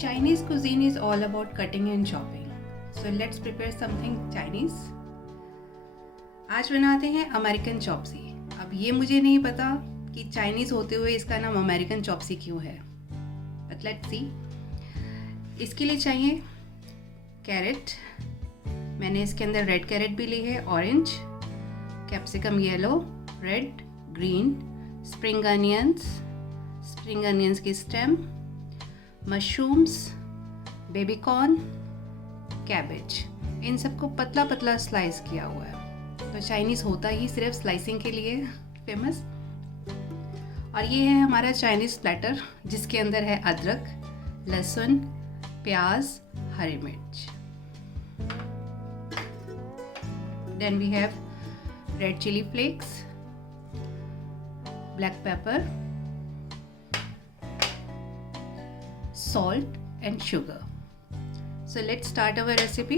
Chinese cuisine is all about cutting and chopping. So let's prepare something Chinese. आज बनाते हैं American chop suey. अब ये मुझे नहीं पता कि चाइनीज़ होते हुए इसका नाम अमेरिकन चॉप्सी क्यों है, बट लेट्स सी. इसके लिए चाहिए कैरेट. मैंने इसके अंदर रेड कैरेट भी ली है, orange, capsicum yellow, red, green, spring onions की stem, mushrooms, baby corn, cabbage. इन सबको पतला पतला स्लाइस किया हुआ है. तो चाइनीज़ होता ही सिर्फ स्लाइसिंग के लिए फेमस. और ये है हमारा चाइनीज़ प्लेटर जिसके अंदर है अदरक, लहसुन, प्याज, हरी मिर्च. Then we have red chilli flakes, black pepper, salt and sugar. So let's start our recipe.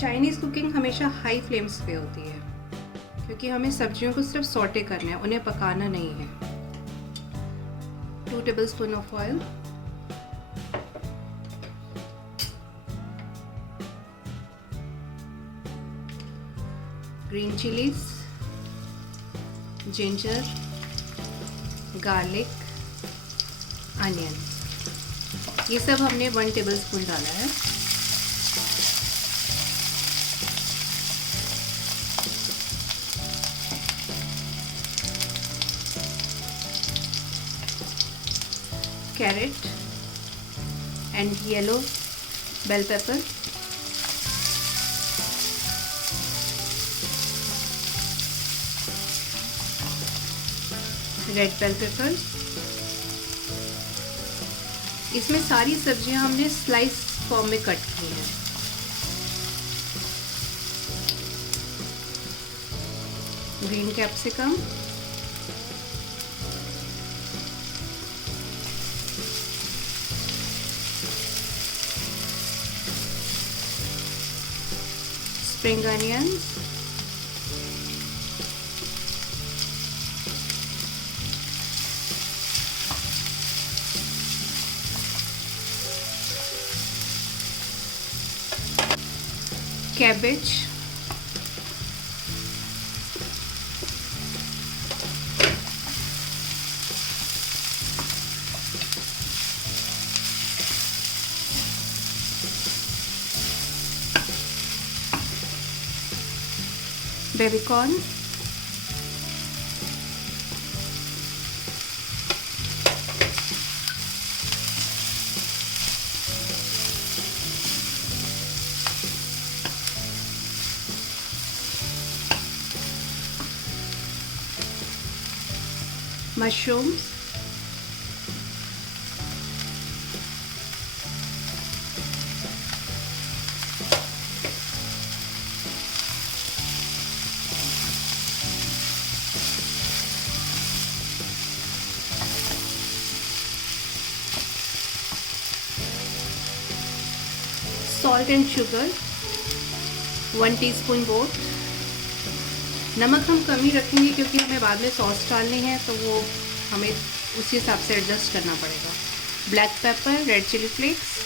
Chinese cooking हमेशा हाई फ्लेम्स पे होती है क्योंकि हमें सब्जियों को सिर्फ सॉटे करना है, उन्हें पकाना नहीं है. 2 tablespoon of oil, green chilies, ginger, garlic, onion, ये सब हमने 1 टेबलस्पून डाला है. Carrot and yellow bell pepper, red bell pepper. इसमें सारी सब्जियां हमने स्लाइस फॉर्म में कट की हैं. Green capsicum, spring onions, cabbage, baby corn, mushrooms, salt and sugar 1 teaspoon both. नमक हम कम ही रखेंगे क्योंकि हमें बाद में सॉस डालनी है, तो वो हमें उसी हिसाब से एडजस्ट करना पड़ेगा. Black pepper, red chilli flakes,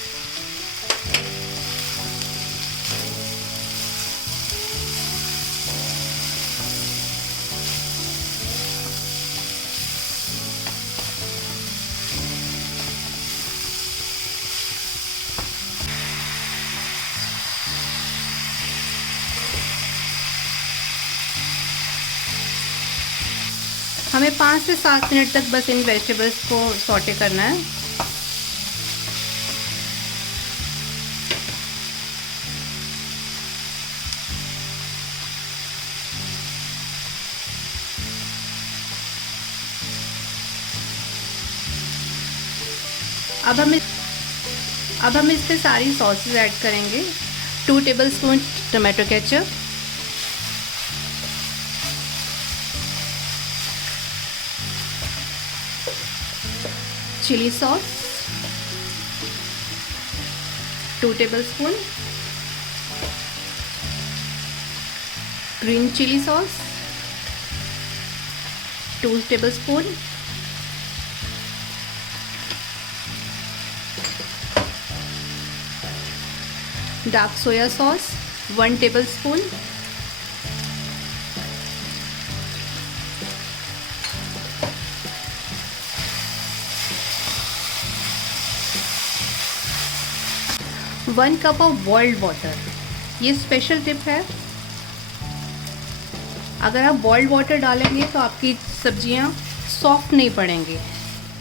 हमें 5 से 7 मिनट तक बस इन वेजिटेबल्स को सॉटे करना है. अब हम इस पे सारी सॉसेस ऐड करेंगे. 2 tablespoon tomato ketchup, chilli sauce 2 tablespoon, green chili sauce 2 tablespoon, dark soya sauce 1 tablespoon, one cup of boiled water. ये स्पेशल टिप है, अगर आप बॉइल्ड वाटर डालेंगे तो आपकी सब्जियां सॉफ्ट नहीं पड़ेंगी,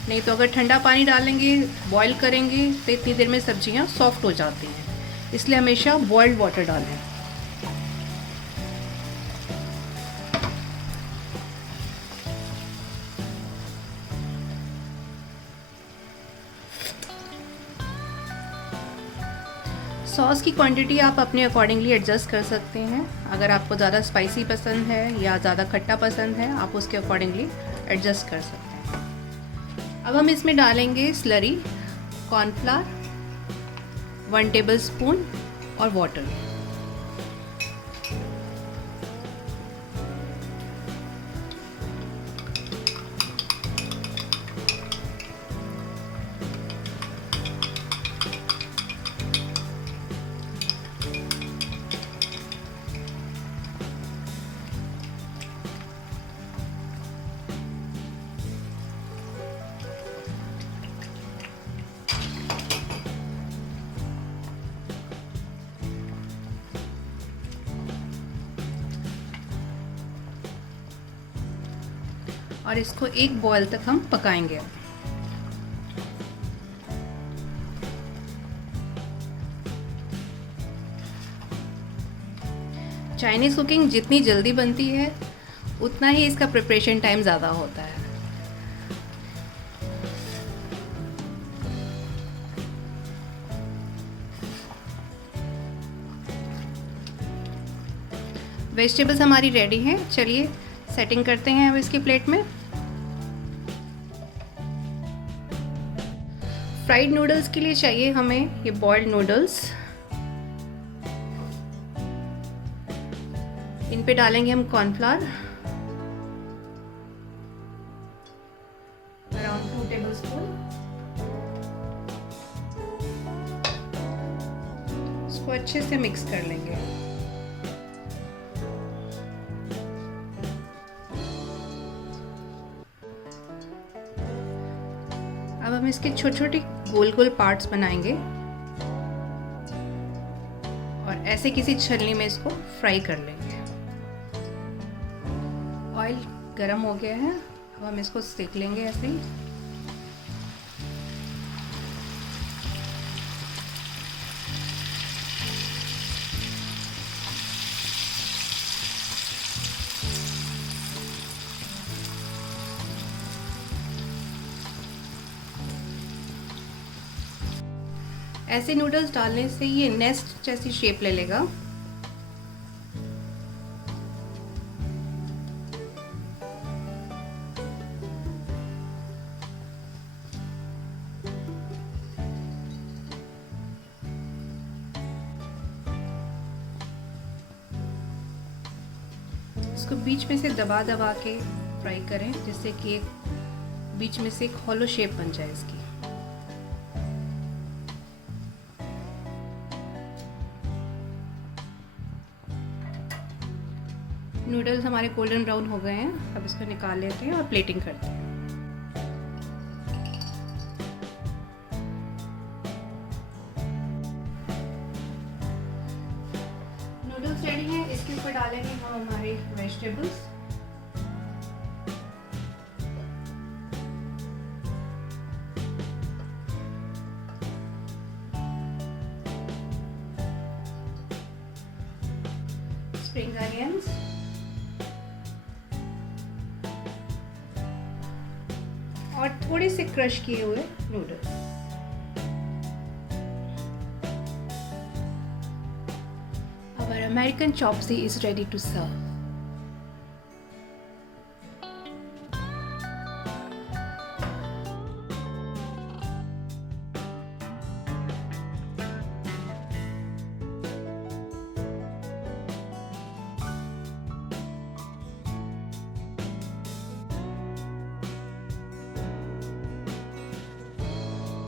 नहीं तो अगर ठंडा पानी डालेंगे, बॉईल करेंगे तो इतनी देर में सब्जियां सॉफ्ट हो जाती हैं, इसलिए हमेशा बॉइल्ड वाटर डालें। सॉस की क्वांटिटी आप अपने अकॉर्डिंगली एडजस्ट कर सकते हैं। अगर आपको ज़्यादा स्पाइसी पसंद है या ज़्यादा खट्टा पसंद है, आप उसके अकॉर्डिंगली एडजस्ट कर सकते हैं। अब हम इसमें डालेंगे स्लरी, कॉर्नफ्लावर 1 टेबलस्पून और वाटर। और इसको एक बॉयल तक हम पकाएंगे। चाइनीज़ कुकिंग जितनी जल्दी बनती है उतना ही इसका प्रिपरेशन टाइम ज़्यादा होता है। वेजिटेबल्स हमारी रेडी हैं, चलिए सेटिंग करते हैं अब इसकी प्लेट में। फ्राइड नूडल्स के लिए चाहिए हमें ये बॉइल्ड नूडल्स। इन पे डालेंगे हम कॉर्नफ्लावर अराउंड 2 टेबलस्पून। इसको अच्छे से मिक्स कर लेंगे। अब हम इसके छोटे छोटे गोल गोल पार्ट्स बनाएंगे और ऐसे किसी छलनी में इसको फ्राई कर लेंगे। ऑयल गरम हो गया है, अब हम इसको सेक लेंगे ऐसे ही। ऐसे नूडल्स डालने से ये नेस्ट जैसी शेप ले लेगा। इसको बीच में से दबा दबा के फ्राई करें, जिससे कि एक बीच में से एक हॉलो शेप बन जाए इसकी। नूडल्स हमारे गोल्डन ब्राउन हो गए हैं, अब इसको निकाल लेते हैं और प्लेटिंग करते हैं। नूडल्स रेडी हैं, इसके ऊपर डालेंगे हम हमारे वेजिटेबल्स। स्प्रिंग अनियंस, और थोड़े से क्रश किए हुए noodles. Our American chopsy is ready to serve.